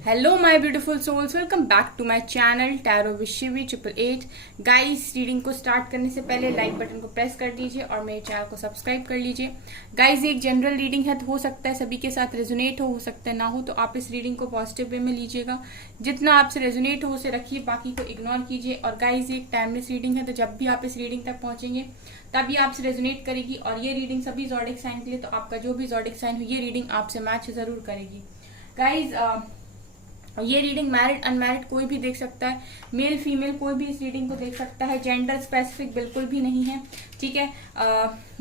Hello my beautiful souls, welcome back to my channel tarot with Shivi 888। Guys, reading को start करने से पहले like button को press कर दीजिए और मेरे चैनल को सब्सक्राइब कर लीजिए। गाइस, ये एक जनरल रीडिंग है, तो हो सकता है सभी के साथ रेजोनेट हो सकता है ना हो, तो आप इस रीडिंग को पॉजिटिव वे में लीजिएगा। जितना आपसे रेजोनेट हो उसे रखिए, बाकी को इग्नोर कीजिए। और गाइस, ये एक टाइमलेस रीडिंग है, तो जब भी आप इस रीडिंग तक पहुंचेंगे तभी आपसे रेजोनेट करेगी। और ये रीडिंग सभी ज़ोडिक साइन के लिए, तो आपका जो भी ज़ोडिक साइन हो ये रीडिंग आपसे मैच जरूर करेगी। गाइज, ये रीडिंग मैरिड अनमैरिड कोई भी देख सकता है, मेल फीमेल कोई भी इस रीडिंग को देख सकता है, जेंडर स्पेसिफिक बिल्कुल भी नहीं है। ठीक है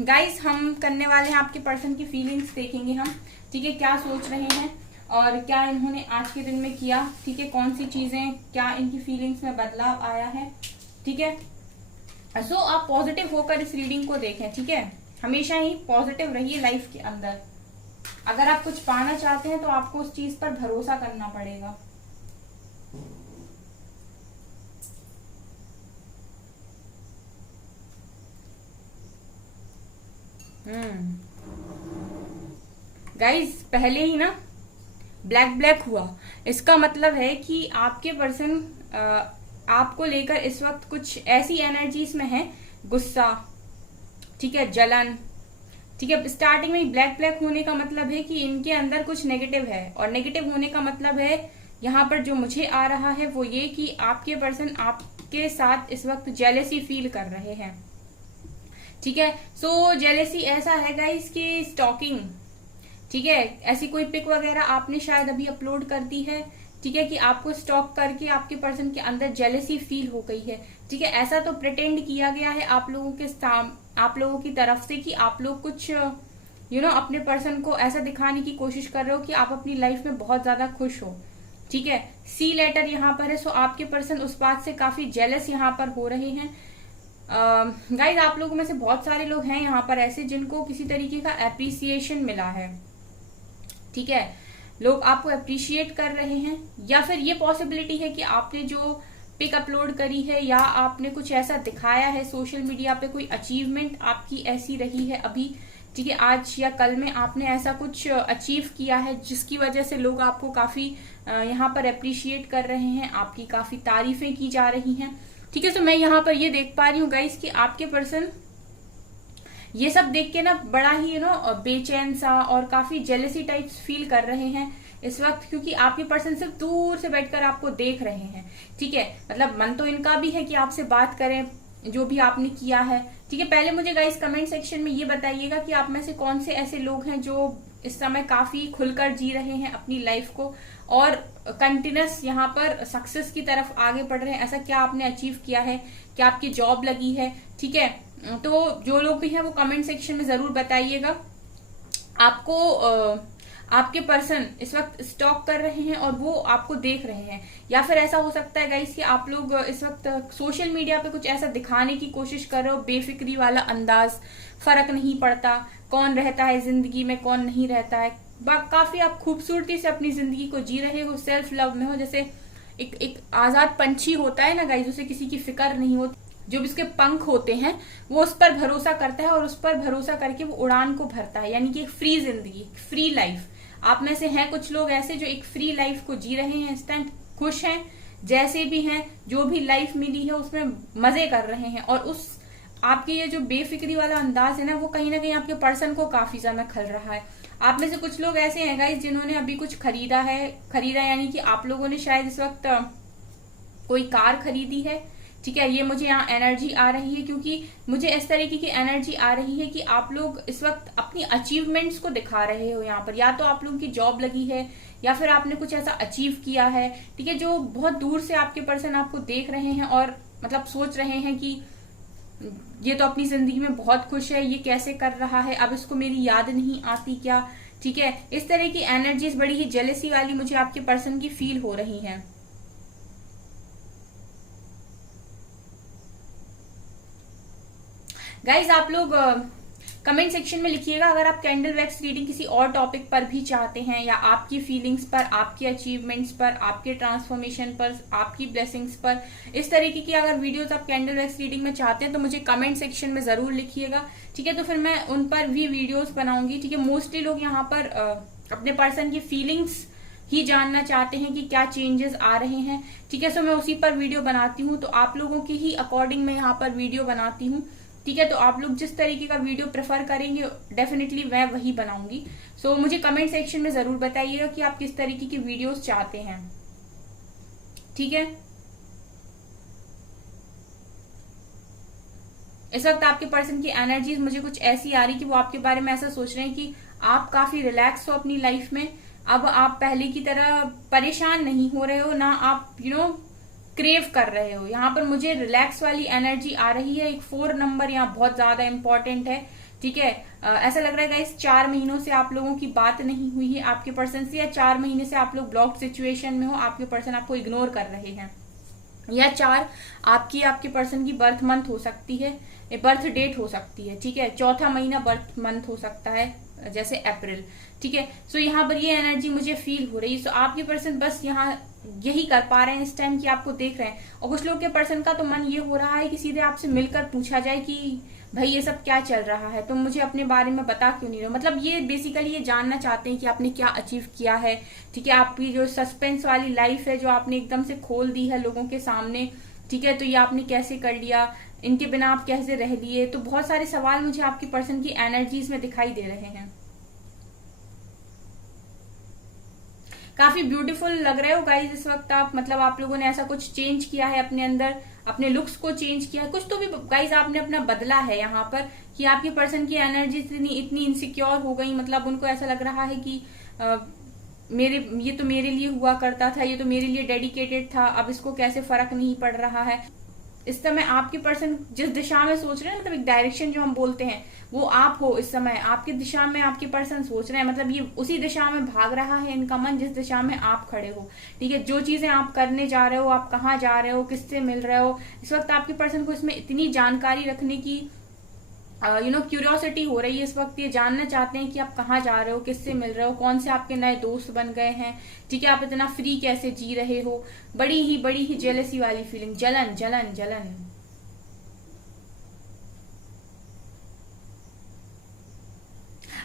गाइस, हम करने वाले हैं आपके पर्सन की फीलिंग्स देखेंगे हम। ठीक है, क्या सोच रहे हैं और क्या इन्होंने आज के दिन में किया। ठीक है, कौन सी चीजें, क्या इनकी फीलिंग्स में बदलाव आया है। ठीक है, सो आप पॉजिटिव होकर इस रीडिंग को देखें। ठीक है, हमेशा ही पॉजिटिव रहिए लाइफ के अंदर। अगर आप कुछ पाना चाहते हैं तो आपको उस चीज पर भरोसा करना पड़ेगा। गाइस, पहले ही ना ब्लैक ब्लैक हुआ, इसका मतलब है कि आपके पर्सन आपको लेकर इस वक्त कुछ ऐसी एनर्जीज में है, गुस्सा, ठीक है, जलन। ठीक है, स्टार्टिंग में ब्लैक ब्लैक होने का मतलब है कि इनके अंदर कुछ नेगेटिव है, और नेगेटिव होने का मतलब है यहाँ पर जो मुझे आ रहा है वो ये कि आपके पर्सन आपके साथ इस वक्त जेलेसी फील कर रहे हैं। ठीक है, सो जेलेसी ऐसा है गाइस कि स्टॉकिंग, ठीक है, ऐसी कोई पिक वगैरह आपने शायद अभी अपलोड कर दी है। ठीक है, कि आपको स्टॉक करके आपके पर्सन के अंदर जेलेसी फील हो गई है। ठीक है, ऐसा तो प्रिटेंड किया गया है आप लोगों की तरफ से कि आप लोग कुछ अपने पर्सन को ऐसा दिखाने की कोशिश कर रहे हो कि आप अपनी लाइफ में बहुत ज्यादा खुश हो। ठीक है, सी लेटर यहाँ पर है, सो आपके पर्सन उस बात से काफी जेलस यहाँ पर हो रहे हैं। गाइस, आप लोगों में से बहुत सारे लोग हैं यहाँ पर ऐसे जिनको किसी तरीके का एप्रिसिएशन मिला है। ठीक है, लोग आपको अप्रिशिएट कर रहे हैं, या फिर ये पॉसिबिलिटी है कि आपने जो पिक अपलोड करी है या आपने कुछ ऐसा दिखाया है सोशल मीडिया पे, कोई अचीवमेंट आपकी ऐसी रही है अभी, ठीक है, आज या कल में आपने ऐसा कुछ अचीव किया है जिसकी वजह से लोग आपको काफी यहाँ पर अप्रिशिएट कर रहे हैं, आपकी काफी तारीफें की जा रही हैं। ठीक है, तो मैं यहाँ पर ये देख पा रही हूँ गाइस कि आपके पर्सन ये सब देख के ना बड़ा ही बेचैन सा और काफी जेलसी टाइप्स फील कर रहे हैं इस वक्त, क्योंकि आपके पर्सन सिर्फ दूर से बैठकर आपको देख रहे हैं। ठीक है, मतलब मन तो इनका भी है कि आपसे बात करें जो भी आपने किया है। ठीक है, पहले मुझे गाइस कमेंट सेक्शन में ये बताइएगा कि आप में से कौन से ऐसे लोग हैं जो इस समय काफी खुलकर जी रहे हैं अपनी लाइफ को और कंटिन्यूस यहाँ पर सक्सेस की तरफ आगे बढ़ रहे हैं। ऐसा क्या आपने अचीव किया है, क्या आपकी जॉब लगी है। ठीक है, तो जो लोग भी हैं वो कमेंट सेक्शन में जरूर बताइएगा। आपको आपके पर्सन इस वक्त स्टॉक कर रहे हैं और वो आपको देख रहे हैं, या फिर ऐसा हो सकता है गाइस कि आप लोग इस वक्त सोशल मीडिया पे कुछ ऐसा दिखाने की कोशिश कर रहे हो, बेफिक्री वाला अंदाज, फर्क नहीं पड़ता कौन रहता है जिंदगी में कौन नहीं रहता है, काफी आप खूबसूरती से अपनी जिंदगी को जी रहे हो, सेल्फ लव में हो। जैसे एक आजाद पंछी होता है ना गाइस, उसे किसी की फिक्र नहीं होती, जो भी उसके पंख होते हैं वो उस पर भरोसा करता है और उस पर भरोसा करके वो उड़ान को भरता है, यानी कि एक फ्री जिंदगी, फ्री लाइफ। आप में से हैं कुछ लोग ऐसे जो एक फ्री लाइफ को जी रहे हैं, इस टाइम खुश हैं, जैसे भी हैं, जो भी लाइफ मिली है उसमें मजे कर रहे हैं। और उस आपकी ये जो बेफिक्री वाला अंदाज है ना, वो कहीं ना कहीं आपके पर्सन को काफी ज्यादा खल रहा है। आप में से कुछ लोग ऐसे हैं गाइस जिन्होंने अभी कुछ खरीदा यानी कि आप लोगों ने शायद इस वक्त कोई कार खरीदी है। ठीक है, ये मुझे यहाँ एनर्जी आ रही है, क्योंकि मुझे इस तरीके की एनर्जी आ रही है कि आप लोग इस वक्त अपनी अचीवमेंट्स को दिखा रहे हो यहाँ पर, या तो आप लोगों की जॉब लगी है या फिर आपने कुछ ऐसा अचीव किया है। ठीक है, जो बहुत दूर से आपके पर्सन आपको देख रहे हैं और मतलब सोच रहे हैं कि ये तो अपनी जिंदगी में बहुत खुश है, ये कैसे कर रहा है, अब इसको मेरी याद नहीं आती क्या। ठीक है, इस तरह की एनर्जीज बड़ी ही जेलसी वाली मुझे आपके पर्सन की फील हो रही है। गाइज, आप लोग कमेंट सेक्शन में लिखिएगा अगर आप कैंडल वैक्स रीडिंग किसी और टॉपिक पर भी चाहते हैं, या आपकी फीलिंग्स पर, आपके अचीवमेंट्स पर, आपके ट्रांसफॉर्मेशन पर, आपकी ब्लेसिंग्स पर, इस तरीके की अगर वीडियोस आप कैंडल वैक्स रीडिंग में चाहते हैं तो मुझे कमेंट सेक्शन में जरूर लिखिएगा। ठीक है, तो फिर मैं उन पर भी वीडियोस बनाऊंगी। ठीक है, मोस्टली लोग यहाँ पर अपने पर्सन की फीलिंग्स ही जानना चाहते हैं कि क्या चेंजेस आ रहे हैं। ठीक है, सो मैं उसी पर वीडियो बनाती हूँ, तो आप लोगों के ही अकॉर्डिंग मैं यहाँ पर वीडियो बनाती हूँ। ठीक है, तो आप लोग जिस तरीके का वीडियो प्रेफर करेंगे डेफिनेटली मैं वही बनाऊंगी। सो मुझे कमेंट सेक्शन में जरूर बताइएगा कि आप किस तरीके की वीडियोस चाहते हैं। ठीक है, इस वक्त आपके पर्सन की एनर्जीज मुझे कुछ ऐसी आ रही कि वो आपके बारे में ऐसा सोच रहे हैं कि आप काफी रिलैक्स हो अपनी लाइफ में। अब आप पहले की तरह परेशान नहीं हो रहे हो, ना आप क्रेव कर रहे हो। यहाँ पर मुझे रिलैक्स वाली एनर्जी आ रही है। एक 4 नंबर यहाँ बहुत ज्यादा इंपॉर्टेंट है। ठीक है, ऐसा लग रहा है गाइस 4 महीनों से आप लोगों की बात नहीं हुई है आपके पर्सन से, या 4 महीने से आप लोग ब्लॉक सिचुएशन में हो, आपके पर्सन आपको इग्नोर कर रहे हैं, या 4 आपके पर्सन की बर्थ मंथ हो सकती है, बर्थ डेट हो सकती है। ठीक है, चौथा महीना बर्थ मंथ हो सकता है, जैसे अप्रैल। ठीक है, सो यहाँ पर ये एनर्जी मुझे फील हो रही है। सो आपके पर्सन बस यहाँ यही कर पा रहे हैं इस टाइम कि आपको देख रहे हैं, और कुछ लोग के पर्सन का तो मन ये हो रहा है कि सीधे आपसे मिलकर पूछा जाए कि भाई ये सब क्या चल रहा है, तुम मुझे अपने बारे में बता क्यों नहीं रहे हो। मतलब ये बेसिकली ये जानना चाहते हैं कि आपने क्या अचीव किया है। ठीक है, आपकी जो सस्पेंस वाली लाइफ है जो आपने एकदम से खोल दी है लोगों के सामने, ठीक है, तो ये आपने कैसे कर लिया, इनके बिना आप कैसे रह लिए। तो बहुत सारे सवाल मुझे आपके पर्सन की एनर्जीज में दिखाई दे रहे हैं। काफी ब्यूटीफुल लग रहे हो गाइज इस वक्त आप, मतलब आप लोगों ने ऐसा कुछ चेंज किया है अपने अंदर, अपने लुक्स को चेंज किया है, कुछ तो भी गाइज आपने अपना बदला है यहाँ पर, कि आपके पर्सन की एनर्जी इतनी इनसिक्योर हो गई। मतलब उनको ऐसा लग रहा है कि ये तो मेरे लिए हुआ करता था, ये तो मेरे लिए डेडिकेटेड था, अब इसको कैसे फर्क नहीं पड़ रहा है। इस समय आपके पर्सन जिस दिशा में सोच रहे हैं, मतलब एक डायरेक्शन जो हम बोलते हैं, वो आप हो इस समय, आपकी दिशा में आपके पर्सन सोच रहे हैं। मतलब ये उसी दिशा में भाग रहा है इनका मन जिस दिशा में आप खड़े हो। ठीक है, जो चीजें आप करने जा रहे हो, आप कहाँ जा रहे हो, किससे मिल रहे हो, इस वक्त आपके पर्सन को इसमें इतनी जानकारी रखने की क्यूरियोसिटी हो रही है इस वक्त। ये जानना चाहते हैं कि आप कहाँ जा रहे हो, किससे मिल रहे हो, कौन से आपके नए दोस्त बन गए हैं। ठीक है, आप इतना फ्री कैसे जी रहे हो। बड़ी ही जेलसी वाली फीलिंग, जलन जलन जलन।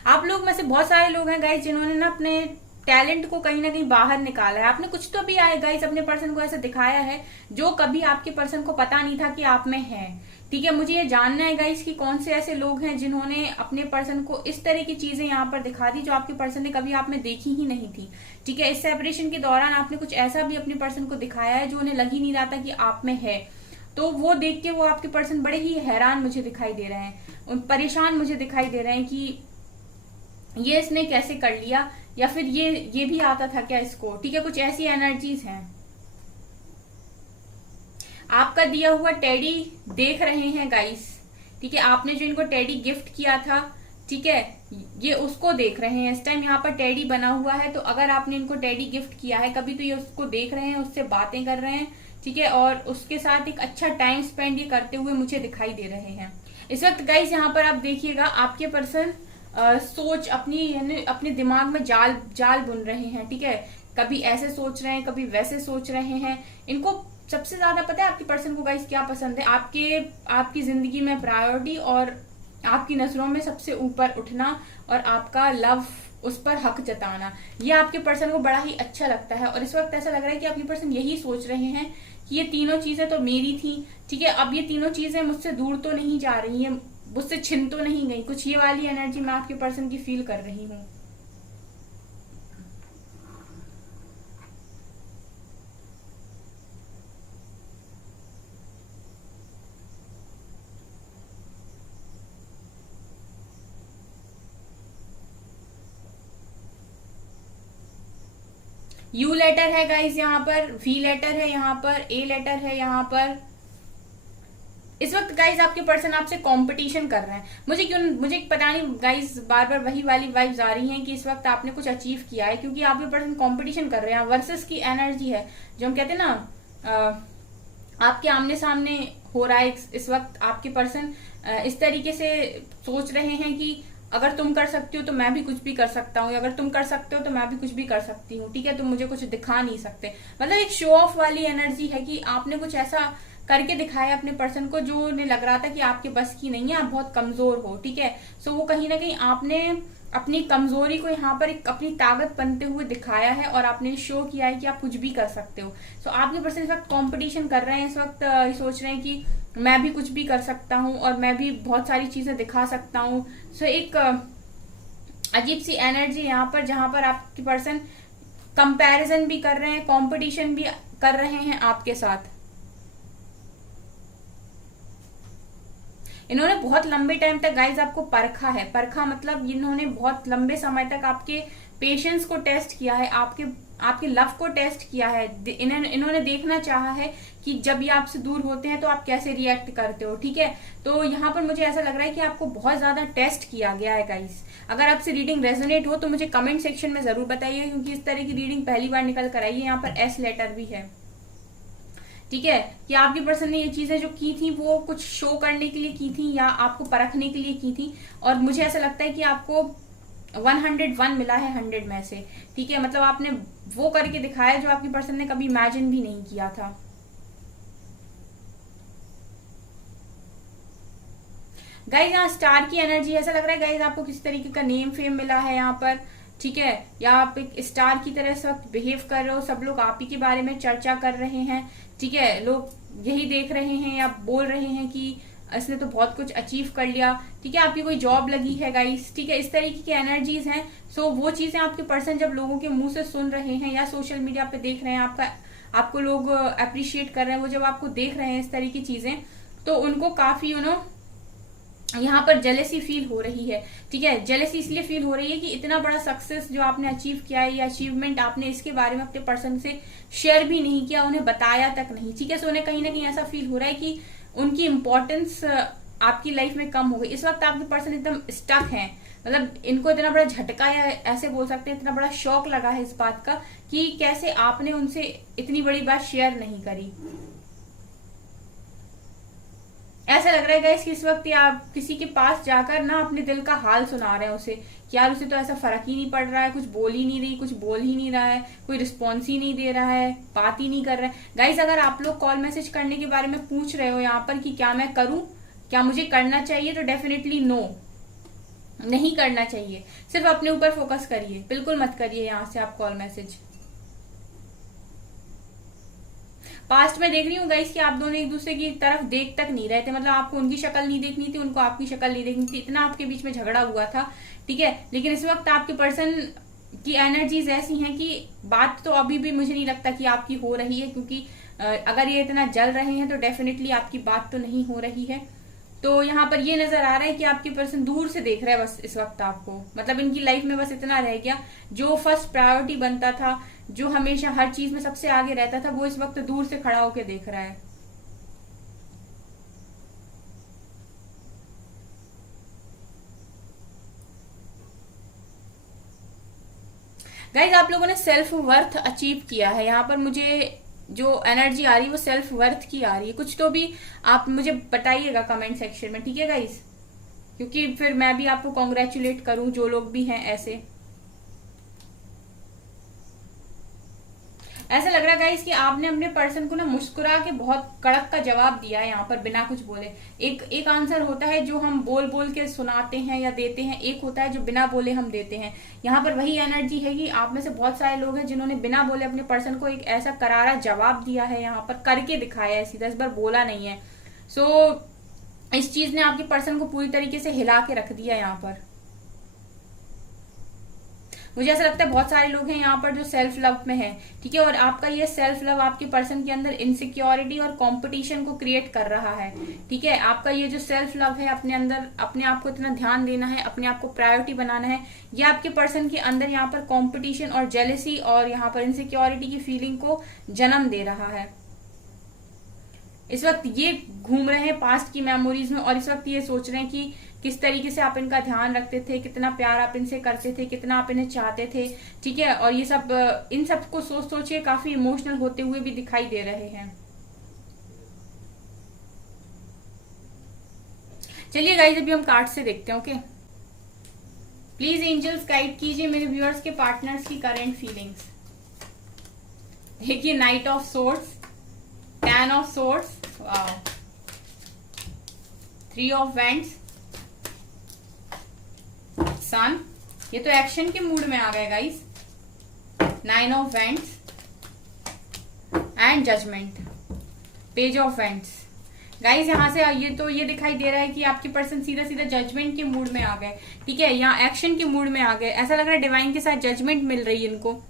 आप लोग में से बहुत सारे लोग हैं गाइस जिन्होंने ना अपने टैलेंट को कहीं ना कहीं बाहर निकाला है। आपने कुछ तो भी आए गाइस अपने पर्सन को ऐसा दिखाया है जो कभी आपके पर्सन को पता नहीं था कि आप में है। ठीक है, मुझे ये जानना है गाइस कि कौन से ऐसे लोग हैं जिन्होंने अपने पर्सन को इस तरह की चीजें यहाँ पर दिखा दी जो आपके पर्सन ने कभी आप में देखी ही नहीं थी। ठीक है, इस सेपरेशन के दौरान आपने कुछ ऐसा भी अपने पर्सन को दिखाया है जो उन्हें लग ही नहीं रहा था कि आप में है। तो वो देख के वो आपके पर्सन बड़े ही हैरान मुझे दिखाई दे रहे हैं, परेशान मुझे दिखाई दे रहे हैं कि ये इसने कैसे कर लिया, या फिर ये भी आता था क्या इसको। ठीक है, कुछ ऐसी एनर्जीज हैं। आपका दिया हुआ टेडी देख रहे हैं गाइस। ठीक है, आपने जो इनको टेडी गिफ्ट किया था, ठीक है, ये उसको देख रहे हैं इस टाइम। यहाँ पर टेडी बना हुआ है, तो अगर आपने इनको टेडी गिफ्ट किया है कभी, तो ये उसको देख रहे हैं, उससे बातें कर रहे हैं। ठीक है, और उसके साथ एक अच्छा टाइम स्पेंड ये करते हुए मुझे दिखाई दे रहे हैं इस वक्त गाइस। यहाँ पर आप देखिएगा आपके पर्सन सोच अपने दिमाग में जाल बुन रहे हैं। ठीक है, कभी ऐसे सोच रहे हैं, कभी वैसे सोच रहे हैं। इनको सबसे ज्यादा पता है आपके पर्सन को गाइस क्या पसंद है, आपकी जिंदगी में प्रायोरिटी और आपकी नजरों में सबसे ऊपर उठना, और आपका लव, उस पर हक जताना, ये आपके पर्सन को बड़ा ही अच्छा लगता है। और इस वक्त ऐसा लग रहा है कि आपके पर्सन यही सोच रहे हैं कि ये तीनों चीजें तो मेरी थी। ठीक है, अब ये तीनों चीजें मुझसे दूर तो नहीं जा रही है, मुझसे छिन तो नहीं गई। कुछ ये वाली एनर्जी मैं आपके पर्सन की फील कर रही हूँ। यू लेटर है गाइस यहाँ पर, वी लेटर है यहाँ पर, ए लेटर है यहाँ पर। इस वक्त गाइज आपके पर्सन आपसे कंपटीशन कर रहे हैं। मुझे पता नहीं गाइज, बार बार वही वाली वाइब्स आ रही हैं कि इस वक्त आपने कुछ अचीव किया है, क्योंकि आपके पर्सन कंपटीशन कर रहे हैं। वर्सेस की एनर्जी है, जो हम कहते हैं ना, आपके आमने सामने हो रहा है इस वक्त। आपके पर्सन इस तरीके से सोच रहे हैं कि अगर तुम कर सकती हो तो मैं भी कुछ भी कर सकता हूँ, अगर तुम कर सकते हो तो मैं भी कुछ भी कर सकती हूँ। ठीक है, तुम मुझे कुछ दिखा नहीं सकते। मतलब एक शो ऑफ वाली एनर्जी है कि आपने कुछ ऐसा करके दिखाया अपने पर्सन को जो उन्हें लग रहा था कि आपके बस की नहीं है, आप बहुत कमजोर हो। ठीक है, सो वो कहीं ना कहीं आपने अपनी कमजोरी को यहाँ पर एक अपनी ताकत बनते हुए दिखाया है और आपने शो किया है कि आप कुछ भी कर सकते हो। सो आपके पर्सन इस वक्त कंपटीशन कर रहे हैं, इस वक्त सोच रहे हैं कि मैं भी कुछ भी कर सकता हूँ और मैं भी बहुत सारी चीजें दिखा सकता हूँ। सो एक अजीब सी एनर्जी यहाँ पर, जहां पर आपके पर्सन कंपैरिजन भी कर रहे हैं, कंपटीशन भी कर रहे हैं आपके साथ। इन्होंने बहुत लंबे टाइम तक गाइज आपको परखा है। परखा मतलब इन्होंने बहुत लंबे समय तक आपके पेशेंस को टेस्ट किया है, आपके लव को टेस्ट किया है। इन्होंने देखना चाहा है कि जब ये आपसे दूर होते हैं तो आप कैसे रिएक्ट करते हो, ठीक है। तो यहाँ पर मुझे ऐसा लग रहा है कि आपको बहुत ज्यादा टेस्ट किया गया है गाइस। अगर आपसे रीडिंग रेजोनेट हो तो मुझे कमेंट सेक्शन में जरूर बताइए, क्योंकि इस तरह की रीडिंग पहली बार निकल कर आई है। यहाँ पर एस लेटर भी है, ठीक है, कि आपके पर्सन ने ये चीजें जो की थी वो कुछ शो करने के लिए की थी या आपको परखने के लिए की थी। और मुझे ऐसा लगता है कि आपको 101 मिला है 100 में से, ठीक है। मतलब आपने वो करके दिखाया जो आपके पर्सन ने कभी इमेजिन भी नहीं किया था। गाइज यहाँ स्टार की एनर्जी, ऐसा लग रहा है गाइज आपको किसी तरीके का नेम फेम मिला है यहाँ पर, ठीक है, या आप एक स्टार की तरह इस वक्त बिहेव कर रहे हो। सब लोग आप ही के बारे में चर्चा कर रहे हैं, ठीक है। लोग यही देख रहे हैं या बोल रहे हैं कि इसने तो बहुत कुछ अचीव कर लिया, ठीक है। आपकी कोई जॉब लगी है गाइस, ठीक है, इस तरीके की एनर्जीज हैं। सो वो चीजें आपके पर्सन जब लोगों के मुंह से सुन रहे हैं या सोशल मीडिया पे देख रहे हैं, आपको लोग अप्रिशिएट कर रहे हैं, वो जब आपको देख रहे हैं इस तरह की चीजें, तो उनको काफी यहाँ पर जेलेसी फील हो रही है, ठीक है। जेलेसी इसलिए फील हो रही है कि इतना बड़ा सक्सेस जो आपने अचीव किया है, या अचीवमेंट आपने इसके बारे में अपने पर्सन से शेयर भी नहीं किया, उन्हें बताया तक नहीं, ठीक है। सो उन्हें कहीं ना कहीं ऐसा फील हो रहा है कि उनकी इंपॉर्टेंस आपकी लाइफ में कम हो गई। इस वक्त आपके पर्सन एकदम स्टक है, मतलब इनको इतना बड़ा झटका या ऐसे बोल सकते हैं इतना बड़ा शॉक लगा है इस बात का कि कैसे आपने उनसे इतनी बड़ी बात शेयर नहीं करी। ऐसा लग रहा है गाइस कि इस वक्त आप किसी के पास जाकर ना अपने दिल का हाल सुना रहे हैं उसे कि यार उसे तो ऐसा फर्क ही नहीं पड़ रहा है, कुछ बोल ही नहीं रही, कुछ बोल ही नहीं रहा है, कोई रिस्पॉन्स ही नहीं दे रहा है, बात ही नहीं कर रहा है। गाइस अगर आप लोग कॉल मैसेज करने के बारे में पूछ रहे हो यहाँ पर कि क्या मैं करूं, क्या मुझे करना चाहिए, तो डेफिनेटली नो, नहीं करना चाहिए। सिर्फ अपने ऊपर फोकस करिए, बिल्कुल मत करिए यहाँ से आप कॉल मैसेज। पास्ट में देख रही हूँ गाइस कि आप दोनों एक दूसरे की तरफ देख तक नहीं रहे थे, मतलब आपको उनकी शक्ल नहीं देखनी थी, उनको आपकी शक्ल नहीं देखनी थी, इतना आपके बीच में झगड़ा हुआ था, ठीक है। लेकिन इस वक्त आपके पर्सन की एनर्जीज ऐसी हैं कि बात तो अभी भी मुझे नहीं लगता कि आपकी हो रही है, क्योंकि अगर ये इतना जल रहे हैं तो डेफिनेटली आपकी बात तो नहीं हो रही है। तो यहाँ पर ये नजर आ रहा है कि आपके पर्सन दूर से देख रहा है बस इस वक्त आपको, मतलब इनकी लाइफ में बस इतना रह गया, जो फर्स्ट प्रायोरिटी बनता था, जो हमेशा हर चीज में सबसे आगे रहता था, वो इस वक्त दूर से खड़ा होकर देख रहा है। गाइज आप लोगों ने सेल्फ वर्थ अचीव किया है। यहाँ पर मुझे जो एनर्जी आ रही है वो सेल्फ वर्थ की आ रही है। कुछ तो भी आप मुझे बताइएगा कमेंट सेक्शन में, ठीक है गाइज, क्योंकि फिर मैं भी आपको कॉन्ग्रेचुलेट करूं, जो लोग भी हैं ऐसे। ऐसा लग रहा है गाइस कि आपने अपने पर्सन को ना मुस्कुरा के बहुत कड़क का जवाब दिया है यहाँ पर बिना कुछ बोले। एक आंसर होता है जो हम बोल बोल के सुनाते हैं या देते हैं, एक होता है जो बिना बोले हम देते हैं। यहाँ पर वही एनर्जी है कि आप में से बहुत सारे लोग हैं जिन्होंने बिना बोले अपने पर्सन को एक ऐसा करारा जवाब दिया है, यहाँ पर करके दिखाया है, सीधा इस बार बोला नहीं है। सो इस चीज ने आपके पर्सन को पूरी तरीके से हिला के रख दिया यहाँ पर। मुझे ऐसा लगता है बहुत सारे लोग हैं यहाँ पर जो सेल्फ लव में हैं, ठीक है, और आपका ये सेल्फ लव आपके पर्सन के अंदर इनसिक्योरिटी और कंपटीशन को क्रिएट कर रहा है, ठीक है। आपका ये जो सेल्फ लव है, अपने अंदर अपने आप को इतना ध्यान देना है, अपने आप को प्रायोरिटी बनाना है, ये आपके पर्सन के अंदर यहाँ पर कंपटीशन और जेलेसी और यहाँ पर इनसिक्योरिटी की फीलिंग को जन्म दे रहा है। इस वक्त ये घूम रहे हैं पास्ट की मेमोरीज में और इस वक्त ये सोच रहे हैं कि किस तरीके से आप इनका ध्यान रखते थे, कितना प्यार आप इनसे करते थे, कितना आप इन्हें चाहते थे, ठीक है। और ये सब इन सब को सोच सोच के काफी इमोशनल होते हुए भी दिखाई दे रहे हैं। चलिए गाइस अभी हम कार्ड से देखते हैं, ओके। प्लीज एंजल्स गाइड कीजिए मेरे व्यूअर्स के पार्टनर्स की करंट फीलिंग्स। देखिए knight of swords, 10 of swords, wow, 3 of wands, sun, ये तो एक्शन के मूड में आ गए guys. 9 of wands and judgement, page of wands. Guys यहाँ से ये दिखाई दे रहा है कि आपके पर्सन सीधा सीधा जजमेंट के मूड में आ गए, ठीक है, यहाँ एक्शन के मूड में आ गए। ऐसा लग रहा है डिवाइन के साथ जजमेंट मिल रही है इनको।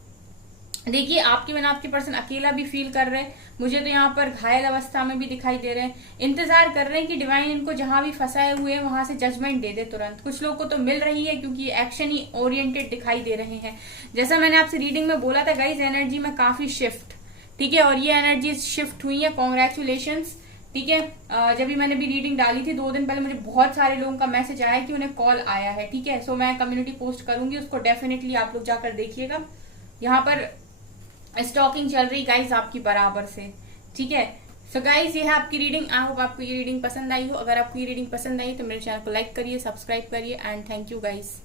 देखिए आपके बिना आपके पर्सन अकेला भी फील कर रहे हैं, मुझे तो यहाँ पर घायल अवस्था में भी दिखाई दे रहे हैं। इंतजार कर रहे हैं कि डिवाइन इनको जहां भी फंसाए हुए हैं वहां से जजमेंट दे दे तुरंत। कुछ लोग को तो मिल रही है क्योंकि एक्शन ही ओरिएंटेड दिखाई दे रहे हैं। जैसा मैंने आपसे रीडिंग में बोला था गाइस, एनर्जी में काफी शिफ्ट, ठीक है, और ये एनर्जी शिफ्ट हुई है, कॉन्ग्रेचुलेशंस, ठीक है। जब भी मैंने भी रीडिंग डाली थी 2 दिन पहले, मुझे बहुत सारे लोगों का मैसेज आया कि उन्हें कॉल आया है, ठीक है। सो मैं कम्युनिटी पोस्ट करूंगी, उसको डेफिनेटली आप लोग जाकर देखिएगा। यहाँ पर स्टॉकिंग चल रही गाइस आपकी बराबर से, ठीक है। सो गाइस ये है आपकी रीडिंग। आई होप आपको ये रीडिंग पसंद आई हो। अगर आपको ये रीडिंग पसंद आई तो मेरे चैनल को लाइक करिए, सब्सक्राइब करिए एंड थैंक यू गाइस।